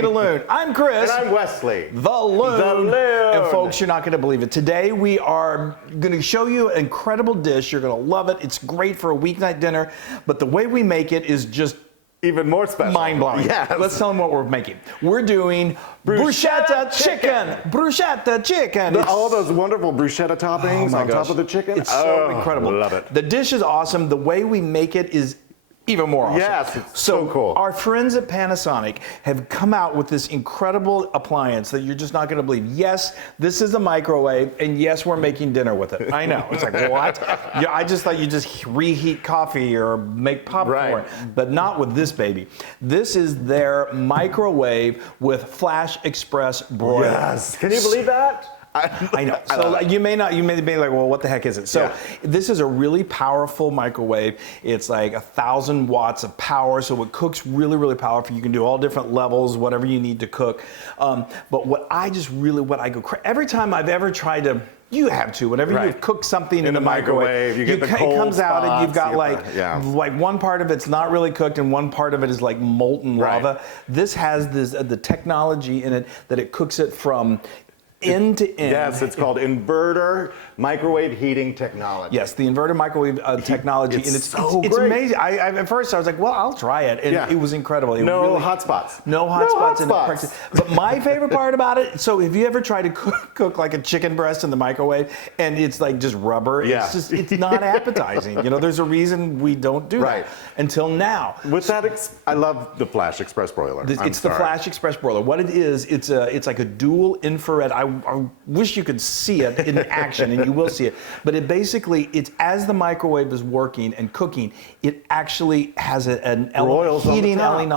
Coffee to Loon. I'm Chris. And I'm Wesley. The Loon. The Loon. And folks, you're not going to believe it. Today we are going to show you an incredible dish. You're going to love it. It's great for a weeknight dinner, but the way we make it is just even more special. Mind-blowing. Yes. Let's tell them what we're making. We're doing bruschetta chicken. Bruschetta chicken. All those wonderful bruschetta toppings on top of the chicken. It's so incredible. Love it. The dish is awesome. The way we make it is even more awesome. Yes, it's so cool. Our friends at Panasonic have come out with this incredible appliance that you're just not going to believe. Yes, this is a microwave, and yes, we're making dinner with it. I know. It's like, what? Yeah, I just thought you just reheat coffee or make popcorn, but not with this baby. This is their microwave with FlashXpress Broiler. Yes. Can you believe that? I know. So you may be like, well, what the heck is it? So this is a really powerful microwave. It's like 1,000 watts of power, so it cooks really, really powerful. You can do all different levels, whatever you need to cook. But every time I've ever tried to, you have to, whenever you cook something in the microwave, you get the cold it comes out and you've got spots, like one part of it's not really cooked and one part of it is like molten lava. This has the technology in it that it cooks it from end to end. Yes, it's called inverter microwave heating technology. Yes, the inverter microwave technology, and it's amazing. At first, I was like, well, I'll try it, and it was incredible. No hot spots. No hot spots. But my favorite part about it. So, have you ever tried to cook like a chicken breast in the microwave, and it's like just rubber? Yeah. It's not appetizing. You know, there's a reason we don't do that until now. With that, I love the FlashXpress Broiler. It's the FlashXpress Broiler. What it is, it's like a dual infrared. I wish you could see it in action, and you will see it. But it's as the microwave is working and cooking, it actually has an heating element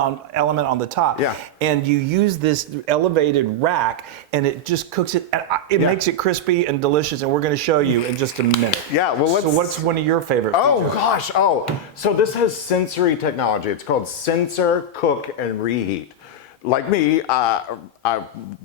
on the top. Yeah. And you use this elevated rack, and it just cooks it. It makes it crispy and delicious, and we're going to show you in just a minute. Yeah. Well, what's one of your favorite features? Oh gosh. So this has sensory technology. It's called sensor, cook, and reheat. Like me,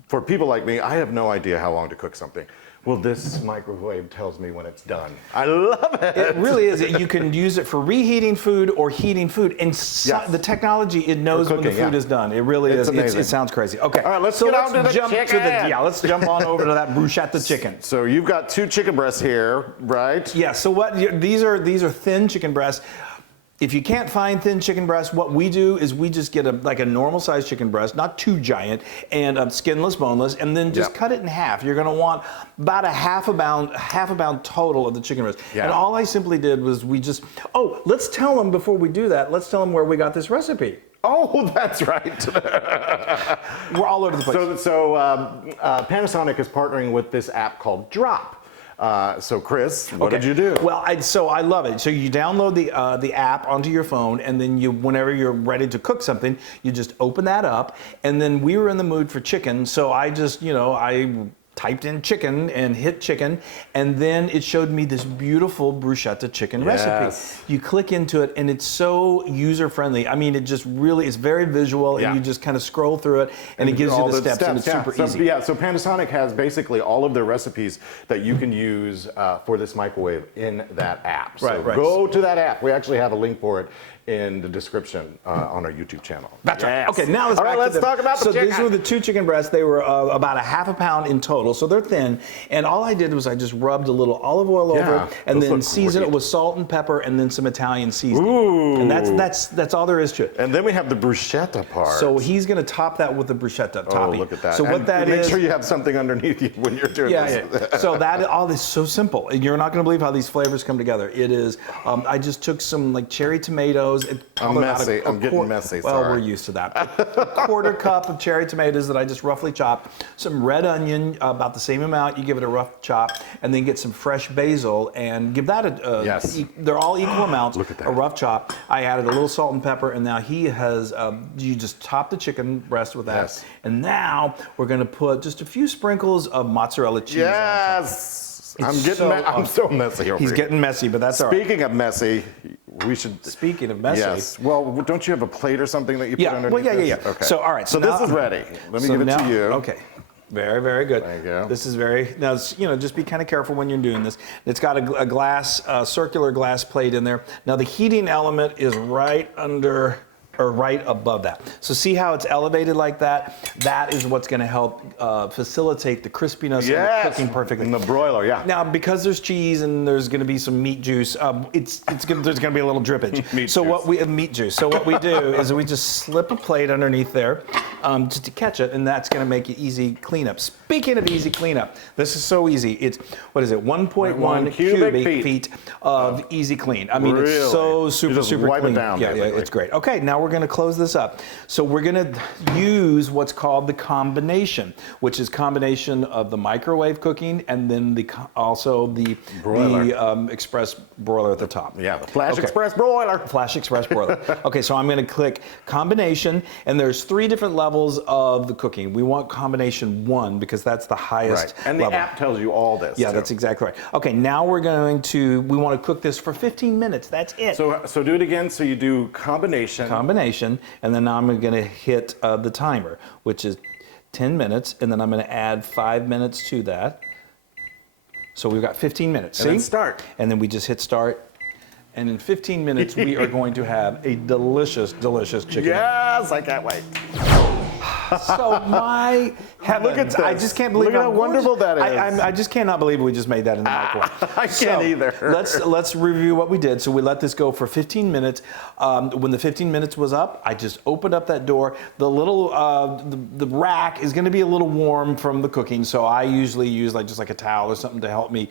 for people like me, I have no idea how long to cook something. Well, this microwave tells me when it's done. I love it. It really is. You can use it for reheating food or heating food. And the technology, it knows when the food is done. It really is. It sounds crazy. Okay. All right, let's let's jump on over to that bruschetta chicken. So you've got 2 chicken breasts here, right? Yeah, so these are thin chicken breasts. If you can't find thin chicken breasts, what we do is we just get a normal sized chicken breast, not too giant, and skinless, boneless, and then just cut it in half. You're going to want about a half a pound total of the chicken breast. Yeah. And all I simply did was let's tell them before we do that, let's tell them where we got this recipe. Oh, that's right. We're all over the place. So Panasonic is partnering with this app called Drop. So Chris, what did you do? Well, I love it. So you download the app onto your phone, and then whenever you're ready to cook something, you just open that up. And then we were in the mood for chicken, so I just I typed in chicken and hit chicken, and then it showed me this beautiful bruschetta chicken recipe. You click into it, and it's so user-friendly. I mean, it's very visual, and you just kind of scroll through it, and it gives you the steps, and it's super easy. So Panasonic has basically all of their recipes that you can use for this microwave in that app. So go to that app. We actually have a link for it in the description on our YouTube channel. That's right. Okay, now let's talk about the chicken. So these were the 2 chicken breasts. They were about a half a pound in total, so they're thin. And all I did was I just rubbed a little olive oil over it, and then seasoned it with salt and pepper, and then some Italian seasoning. Ooh. And that's all there is to it. And then we have the bruschetta part. So he's going to top that with the bruschetta topping. Oh, look at that. So make sure you have something underneath you when you're doing this. Yeah. So all this is so simple. You're not going to believe how these flavors come together. It is. I just took some like cherry tomatoes. I'm getting messy. Well, we're used to that. A quarter cup of cherry tomatoes that I just roughly chopped. Some red onion, about the same amount. You give it a rough chop, and then get some fresh basil and give that they're all equal amounts. Look at that. A rough chop. I added a little salt and pepper, and now he has. You just top the chicken breast with that, yes. And now we're going to put just a few sprinkles of mozzarella cheese. Yes. I'm so messy over here. He's getting messy, but that's all right. Speaking of messy, we should. Speaking of messy. Yes. Well, don't you have a plate or something that you put underneath? Well, yeah. Okay. So, all right. So this is ready. Let me give it to you. Okay. Very, very good. There you go. This is now, just be kind of careful when you're doing this. It's got a glass, circular glass plate in there. Now, the heating element is right under or right above that. So see how it's elevated like that? That is what's going to help facilitate the crispiness and the cooking perfectly. In the broiler, yeah. Now, because there's cheese and there's going to be some meat juice, there's going to be a little drippage. Meat juice. So what we do is we just slip a plate underneath there, just to catch it, and that's going to make it easy cleanup. Speaking of easy cleanup, this is so easy. It's 1.1 cubic feet of easy clean. I mean, really? It's so super wipe clean. it down, yeah, it's great. Okay, now we're going to close this up. So we're going to use what's called the combination, which is combination of the microwave cooking and then also the express broiler at the top. Yeah, the FlashXpress Broiler. FlashXpress Broiler. Okay, so I'm going to click combination, and there's 3 different levels of the cooking. We want combination 1 because that's the highest And the level. app tells you all this. Yeah, that's exactly right. Okay, now we want to cook this for 15 minutes. That's it. So do it again. So you do combination. Combination, and then now I'm going to hit the timer, which is 10 minutes, and then I'm going to add 5 minutes to that. So we've got 15 minutes. And then start. And then we just hit start. And in 15 minutes, we are going to have a delicious, delicious chicken. Yes, I can't wait. So my heavens, Look at this. I just can't believe Look at how wonderful that is. I just cannot believe we just made that in the microwave. I can't either. Let's review what we did. So we let this go for 15 minutes. When the 15 minutes was up, I just opened up that door. The little the rack is going to be a little warm from the cooking, so I usually use just like a towel or something to help me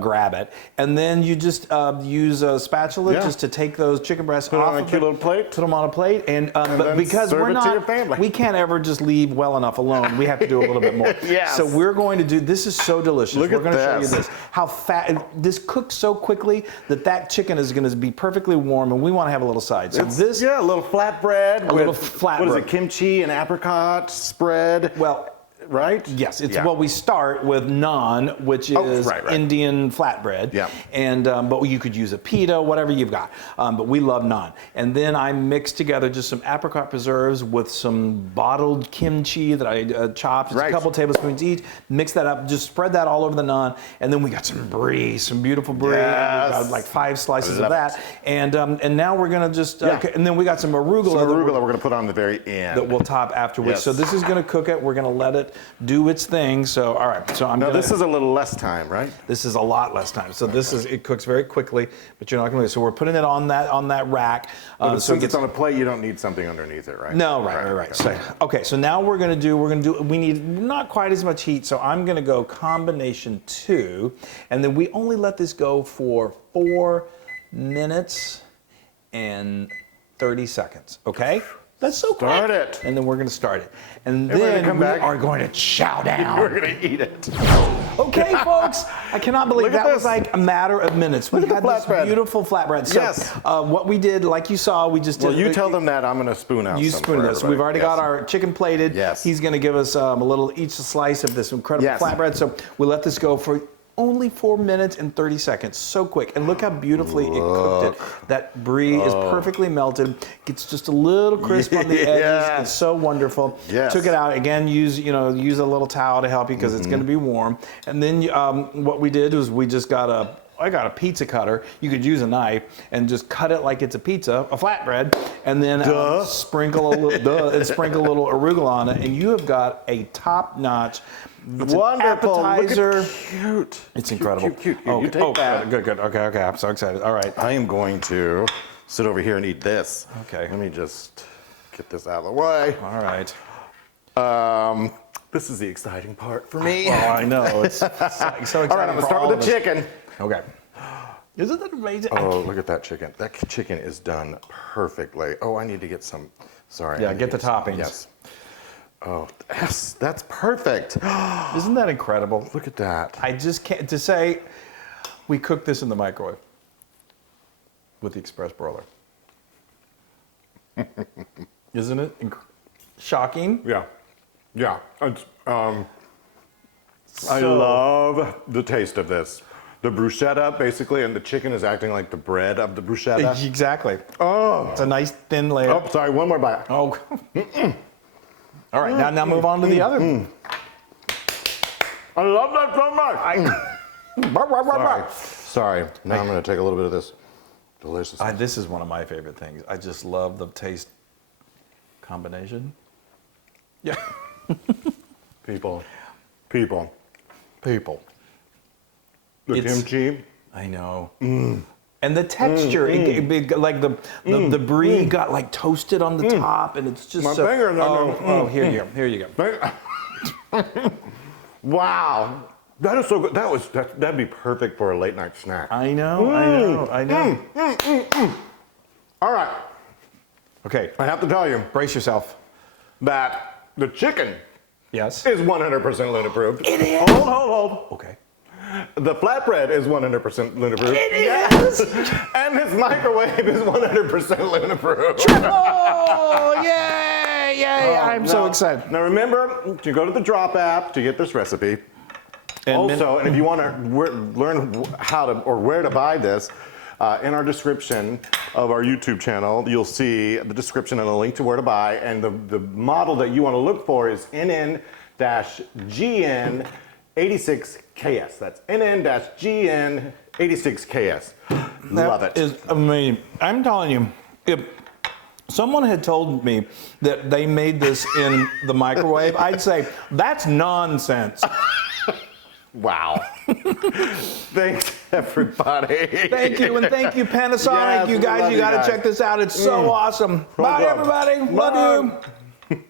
grab it. And then you just use a spatula just to take those chicken breasts off on a cute little plate. Put them on a plate, and but because serve we're it to not, your family. we can't ever just leave well enough alone. We have to do a little bit more. Yes. So we're going to do. This is so delicious. Look We're at going to show you this. this. How fat this cooks so quickly that chicken is going to be perfectly warm, and we want to have a little side. So this, a little flatbread. little What flatbread. is it? Kimchi and apricot spread. well. Right? Yes, well, we start with naan, which is right. Indian flatbread. Yeah. And but you could use a pita, whatever you've got. But we love naan. And then I mix together just some apricot preserves with some bottled kimchi that I chopped, just a couple tablespoons each. Mix that up, just spread that all over the naan. And then we got some brie, some beautiful brie. Yes. And we got like 5 slices of love that. And now we're gonna just and then we got some arugula. Some arugula we're going to put on the very end. That we'll top afterwards. Yes. So this is going to cook it. We're going to let it do its thing. So all right. So I'm. Now gonna, this is a little less time, right? This is a lot less time. So it cooks very quickly, but you're not going to. So we're putting it on that rack. But So since it's on a plate, you don't need something underneath it, right? no, right. So, okay, so now we need not quite as much heat, so I'm gonna go combination 2, and then we only let this go for 4 minutes and 30 seconds, okay? That's so quick. Start it. And then we're gonna start it. And Everybody then come we back. are going to chow down. We're going to eat it. Okay, folks, I cannot believe Look at that was this. like a matter of minutes. We Look at had the this flatbread. beautiful flatbread. So, Yes. what we did, like you saw, we just did. Well, you tell them that. I'm going to spoon out You some spoon for this. everybody. We've already got our chicken plated. Yes. He's going to give us each slice of this incredible Yes. flatbread. So we let this go for only 4 minutes and 30 seconds. So quick. And look how beautifully it cooked it. That brie is perfectly melted. Gets just a little crisp on the edges. Yes. It's so wonderful. Yes. Took it out. Again, use a little towel to help you because it's going to be warm. And then what we did was we just I got a pizza cutter. You could use a knife and just cut it like it's a pizza, a flatbread, and then sprinkle a little arugula on it, and you have got a top-notch. It's Wonderful. An appetizer. Look at cute. It's incredible. Cute. Okay. You take that. Good. Okay. I'm so excited. All right. I am going to sit over here and eat this. Okay. Let me just get this out of the way. All right. This is the exciting part for me. Oh, I know. It's so exciting. All right, I'm going to start with the chicken. Okay. Isn't that amazing? Oh, look at that chicken. That chicken is done perfectly. Oh, I need to get some. Sorry. Yeah, I need get to the toppings. Yes. Oh, yes, that's perfect. Isn't that incredible? Look at that. I just can't to say we cooked this in the microwave with the express broiler. Isn't it shocking? Yeah. It's, I love the taste of this. The bruschetta, basically, and the chicken is acting like the bread of the bruschetta. Exactly. Oh. It's a nice thin layer. Oh, sorry, one more bite. Oh. All right, now move on to the other. I love that so much. Sorry. Now I'm going to take a little bit of this delicious. This is one of my favorite things. I just love the taste combination. Yeah. People. The It's- kimchi. I know. And the texture, like the brie got like toasted on the top, and it's just My so. fingers under- Here you go. Here you go. Wow. That is so good. That'd be perfect for a late night snack. I know. I know. All right. Okay. I have to tell you Brace yourself. that the chicken Yes. is 100% Loon approved. It is. Hold. Okay. The flatbread is 100% Loon approved. It is. And this microwave is 100% Loon approved. Oh, yay! I'm so excited. Now remember to go to the Drop app to get this recipe. And if you want to learn how to or where to buy this, in our description of our YouTube channel, you'll see the description and a link to where to buy. And the model that you want to look for is NN-GN86KS. That's NN-GN86KS. Love it. That is amazing. I'm telling you, if someone had told me that they made this in the microwave, I'd say, that's nonsense. Wow. Thanks, everybody. Thank you, and thank you, Panasonic. Yes, you we guys, love you you got to guys. check this out. It's so awesome. Bye, Bye. everybody. Love you.